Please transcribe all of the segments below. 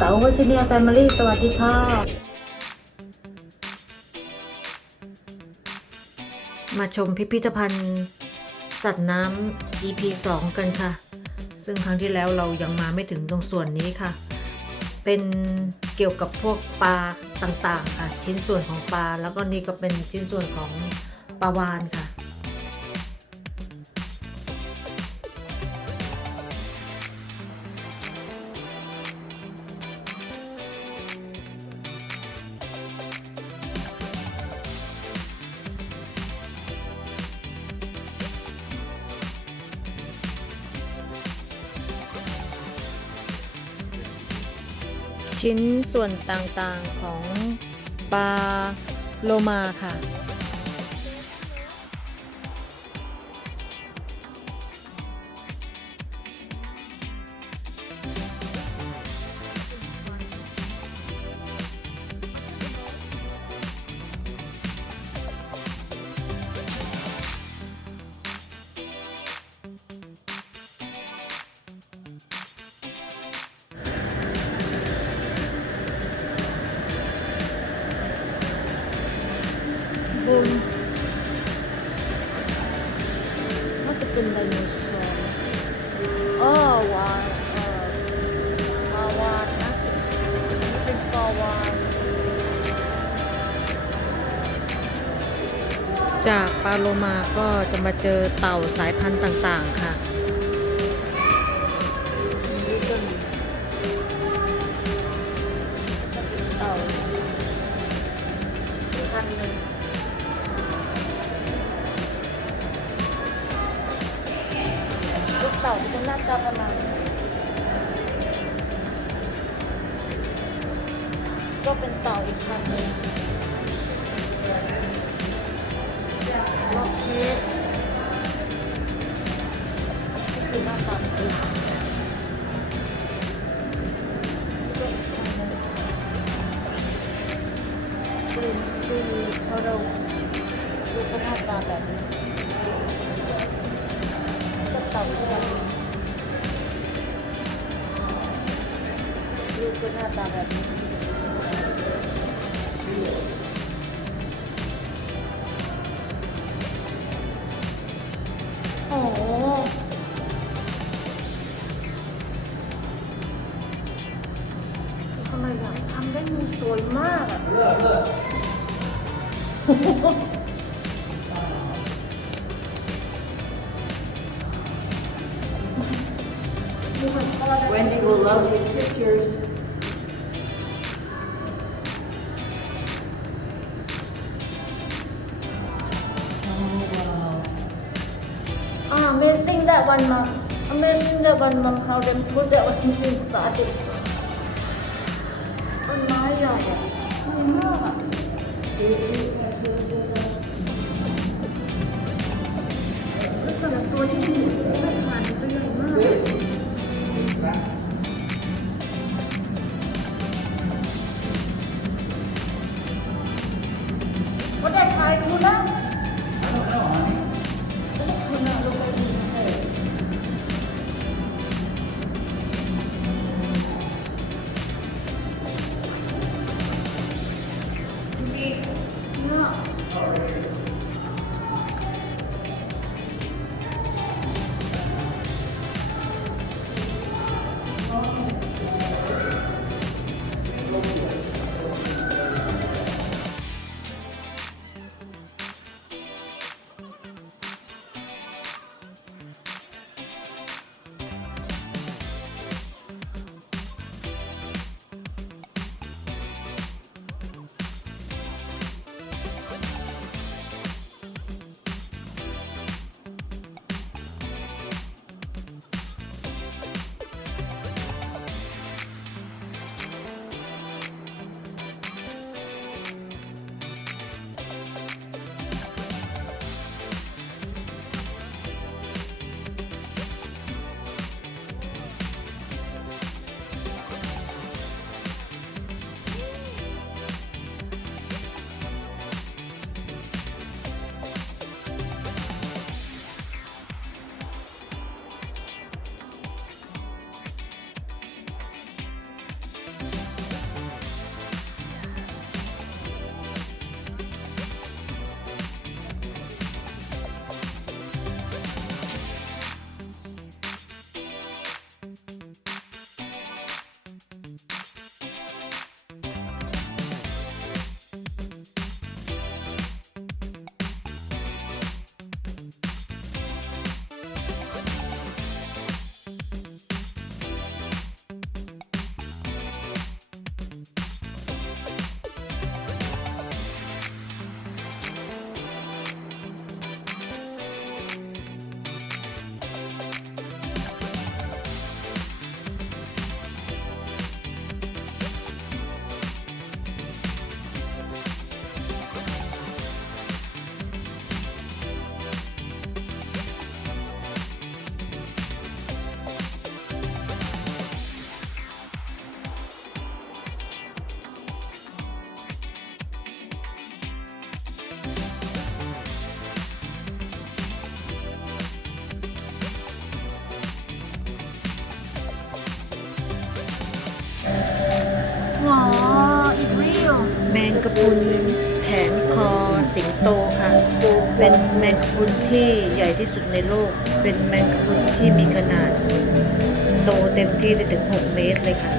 เต๋าวัชเนียแฟมิลี่สวัสดีค่ะ มาชมพิพิธภัณฑ์ สัตว์น้ำ EP 2 กันค่ะ ซึ่งครั้งที่แล้วเรายังมาไม่ถึงตรงส่วนนี้ค่ะ เป็นเกี่ยวกับพวกปลาต่างๆค่ะ ชิ้นส่วนของปลา แล้วก็นี่ก็เป็นชิ้นส่วนของปลาวานค่ะ ชิ้นส่วนต่างๆของปลาโลมาค่ะ บนน่าจะเป็นไดโนเสาร์อ้อวานเออปลาวานนะนี่เป็นปลาวานจากปลาโลมาก็จะมาเจอเต่าสายพันธุ์ต่างๆค่ะ ก่าจะหน้าตาประมาณก็เป็นเต่าอีกพันหนึ่งล็อกเทสนี่คือหน้าตามันเป็นคือคือพอเราดูก็หน้าตาแบบนี้ น้าตาแบบนี้โอ้ทำไมแบบทำได้มือสวยมากอะ that one mom I mean that one mom how them put that one inside ต้นไม้ให รุนที่ใหญ่ที่สุดในโลก เป็นแมงกะพรุนที่มีขนาด โตเต็มที่ได้ถึง 6 เมตรเลยค่ะ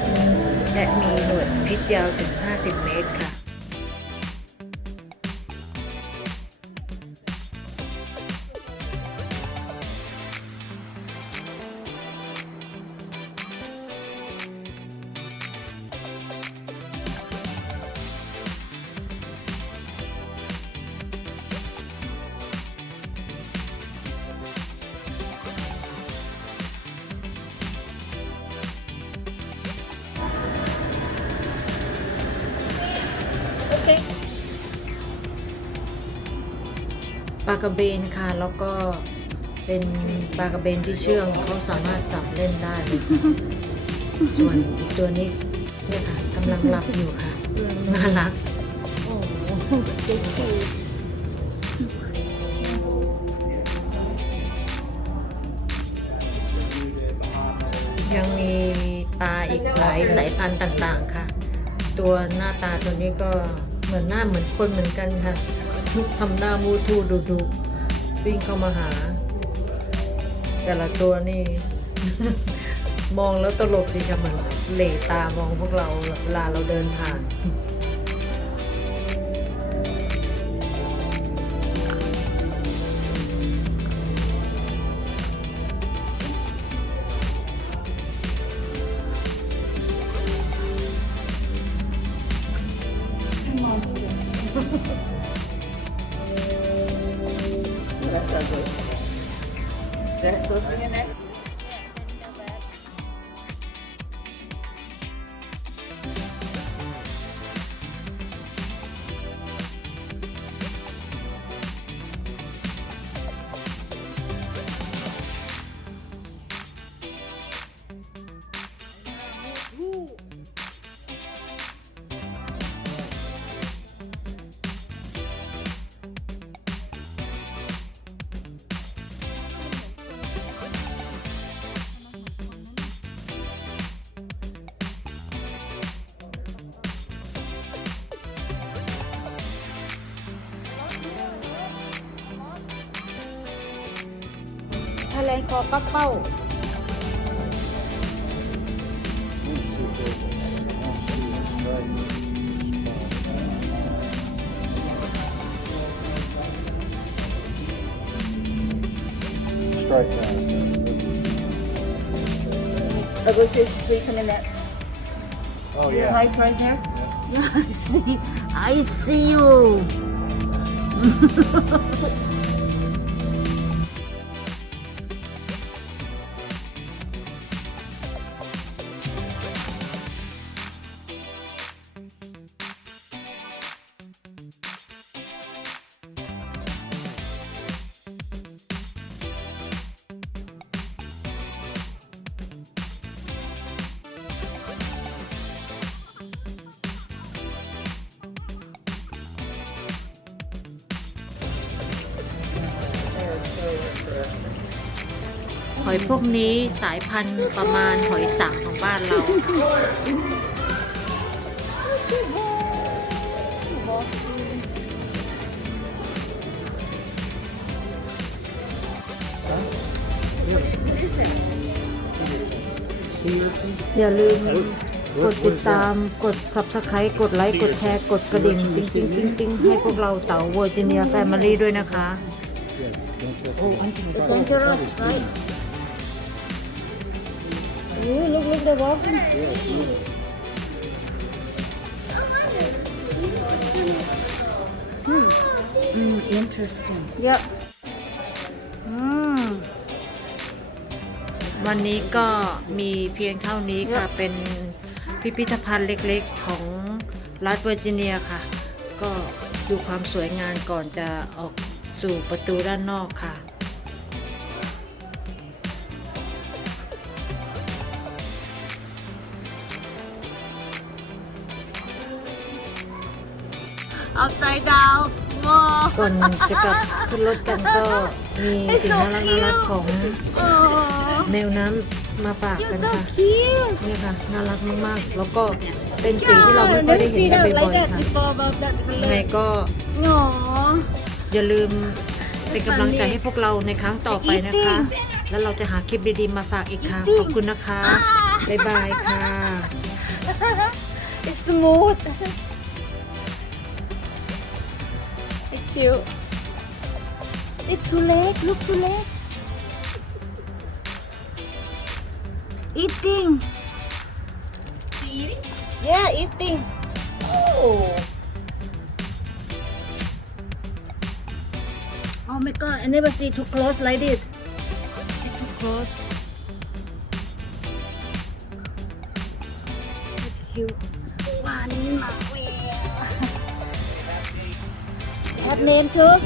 และมีหนวดพิษยาวถึง 50 เมตรค่ะ ปลากระเบนค่ะ แล้วก็เป็นปลากระเบนที่เชื่องเขาสามารถจับเล่นได้ ส่วนอีกตัวนี้เนี่ยค่ะกำลังหลับอยู่ค่ะน่ารักโอ้โหเจ๊คือยังมีปลาอีกหลายสายพันธุ์ต่างๆค่ะ ตัวหน้าตาตัวนี้ก็เหมือนหน้าเหมือนคนเหมือนกันค่ะ ทำหน้ามูทูดุดุวิ่งเข้ามาหา แต่ละตัวนี่ มองแล้วตลกดีค่ะเหมือนเหล่ตามองพวกเราเวลาเราเดินผ่าน Dos vienen to be in there? ทะเลคอปักเป้า Strike that. Ugly fish sleeping in that Oh, yeah. light right there? Yeah, I see. I see you. อยพวกนี้สายพันธุ์ประมาณหอยสังของบ้านเราอย่าลืมกดติดตามกด subscribe กดไลค์ กดแชร์ กดกระดิ่งติ๊งติ๊งติ๊งติ๊งให้พวกเราเต๋าเวอร์จิเนียแฟมิลี่ด้วยนะคะ Dangerous right Ooh, look, look, they're walking. Hmm, interesting. Yep อืมวันนี้ก็มีเพียงเท่านี้ค่ะ เป็นพิพิธภัณฑ์เล็กๆของรัฐเวอร์จิเนียค่ะ ก็ดูความสวยงามก่อนจะออกสู่ประตูด้านนอกค่ะ Upside down. Whoa. ก่อนจะกลับขึ้นรถกันก็มีสิ่งน่ารักๆของ Oh. แมวน้มาฝาก You're กัน so ค่ะ cute. นี่ค่ะน่ารักมากๆแล้วก็เป็นสิ่งที่เราไม่ค่อยได้ never เห็น see กัน that บ่อ like ยๆ that ค่ะ before about that ยังไง color. ก็ No. อย่าลืมเป็นกำลังใจให้พวกเราในครั้งต่อไปนะคะ แล้วเราจะหาคลิปดีๆมาฝากอีกค่ะ ขอบคุณนะคะ บ๊ายบายค่ะ It's smooth. Cute. It's too late. Look too late. Eating. Eating? Yeah, eating. Oh. Oh my god, I never see too close like this. It's Too close. It's cute. One. Thật nên thương.